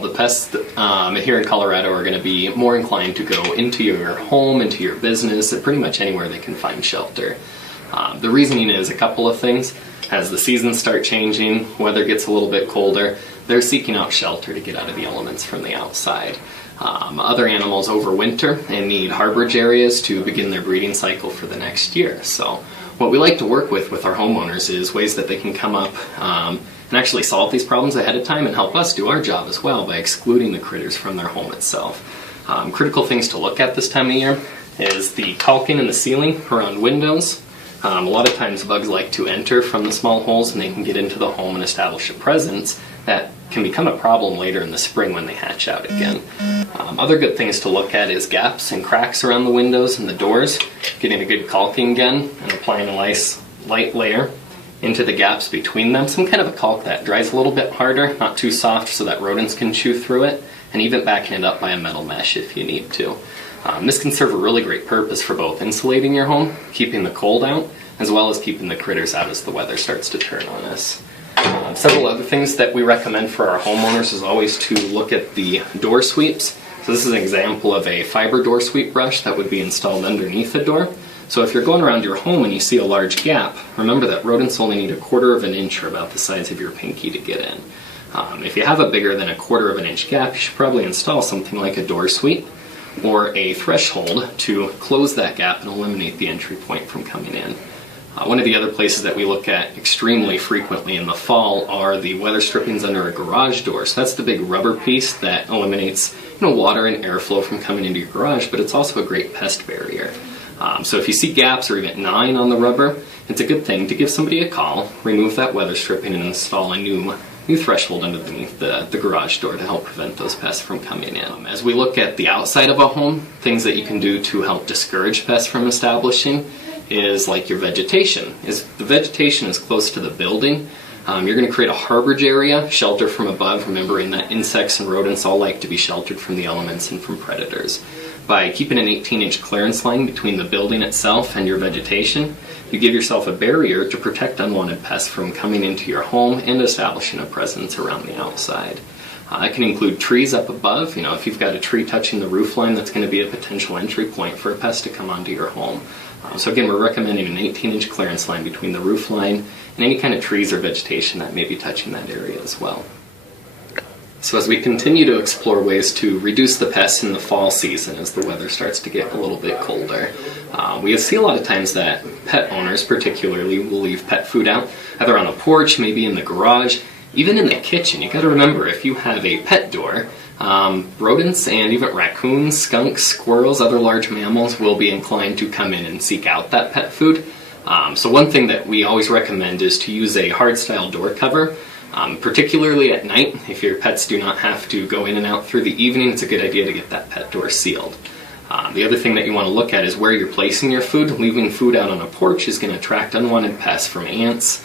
The pests here in Colorado are going to be more inclined to go into your home, into your business, and pretty much anywhere they can find shelter. The reasoning is a couple of things. As the seasons start changing, weather gets a little bit colder, they're seeking out shelter to get out of the elements from the outside. Other animals overwinter and need harborage areas to begin their breeding cycle for the next year. So what we like to work with our homeowners is ways that they can come up and actually solve these problems ahead of time and help us do our job as well by excluding the critters from their home itself. Critical things to look at this time of year is the caulking in the ceiling around windows. A lot of times bugs like to enter from the small holes and they can get into the home and establish a presence that can become a problem later in the spring when they hatch out again. Other good things to look at is gaps and cracks around the windows and the doors. Getting a good caulking gun and applying a nice light layer into the gaps between them. Some kind of a caulk that dries a little bit harder, not too soft so that rodents can chew through it, and even backing it up by a metal mesh if you need to. This can serve a really great purpose for both insulating your home, keeping the cold out, as well as keeping the critters out as the weather starts to turn on us. Several other things that we recommend for our homeowners is always to look at the door sweeps. So this is an example of a fiber door sweep brush that would be installed underneath the door. So if you're going around your home and you see a large gap, remember that rodents only need 1/4 of an inch or about the size of your pinky to get in. If you have a bigger than 1/4 of an inch gap, you should probably install something like a door sweep or a threshold to close that gap and eliminate the entry point from coming in. One of the other places that we look at extremely frequently in the fall are the weather strippings under a garage door. So that's the big rubber piece that eliminates water and airflow from coming into your garage, but it's also a great pest barrier. So if you see gaps or even gnawing on the rubber, it's a good thing to give somebody a call, remove that weather stripping, and install a new threshold underneath the garage door to help prevent those pests from coming in. As we look at the outside of a home, things that you can do to help discourage pests from establishing is like your vegetation. If the vegetation is close to the building, you're going to create a harborage area, shelter from above, remembering that insects and rodents all like to be sheltered from the elements and from predators. By keeping an 18-inch clearance line between the building itself and your vegetation, you give yourself a barrier to protect unwanted pests from coming into your home and establishing a presence around the outside. That can include trees up above. If you've got a tree touching the roof line, that's going to be a potential entry point for a pest to come onto your home. So again, we're recommending an 18-inch clearance line between the roof line and any kind of trees or vegetation that may be touching that area as well. So as we continue to explore ways to reduce the pests in the fall season as the weather starts to get a little bit colder, we see a lot of times that pet owners particularly will leave pet food out, either on a porch, maybe in the garage, even in the kitchen. You got to remember, if you have a pet door, rodents and even raccoons, skunks, squirrels, other large mammals will be inclined to come in and seek out that pet food. So one thing that we always recommend is to use a hard-style door cover. Particularly at night, if your pets do not have to go in and out through the evening, it's a good idea to get that pet door sealed. The other thing that you want to look at is where you're placing your food. Leaving food out on a porch is going to attract unwanted pests from ants.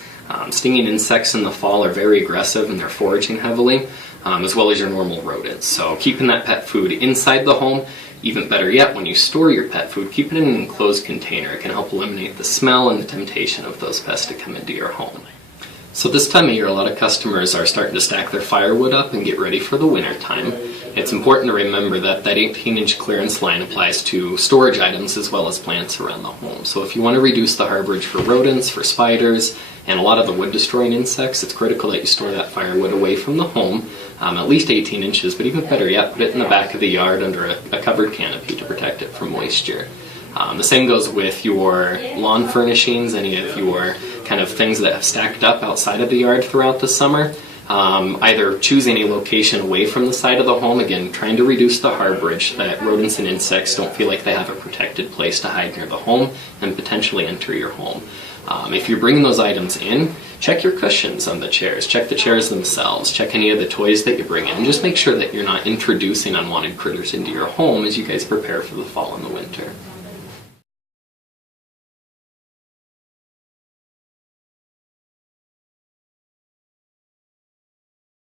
Stinging insects in the fall are very aggressive and they're foraging heavily, as well as your normal rodents. So keeping that pet food inside the home, even better yet, when you store your pet food, keep it in an enclosed container. It can help eliminate the smell and the temptation of those pests to come into your home. So this time of year, a lot of customers are starting to stack their firewood up and get ready for the winter time. It's important to remember that that 18-inch clearance line applies to storage items as well as plants around the home. So if you want to reduce the harborage for rodents, for spiders, and a lot of the wood-destroying insects, it's critical that you store that firewood away from the home, at least 18 inches, but even better yet, put it in the back of the yard under a covered canopy to protect it from moisture. The same goes with your lawn furnishings, any of your kind of things that have stacked up outside of the yard throughout the summer. Either choosing a location away from the side of the home, again, trying to reduce the harborage that rodents and insects don't feel like they have a protected place to hide near the home and potentially enter your home. If you're bringing those items in, check your cushions on the chairs, check the chairs themselves, check any of the toys that you bring in, and just make sure that you're not introducing unwanted critters into your home as you guys prepare for the fall and the winter.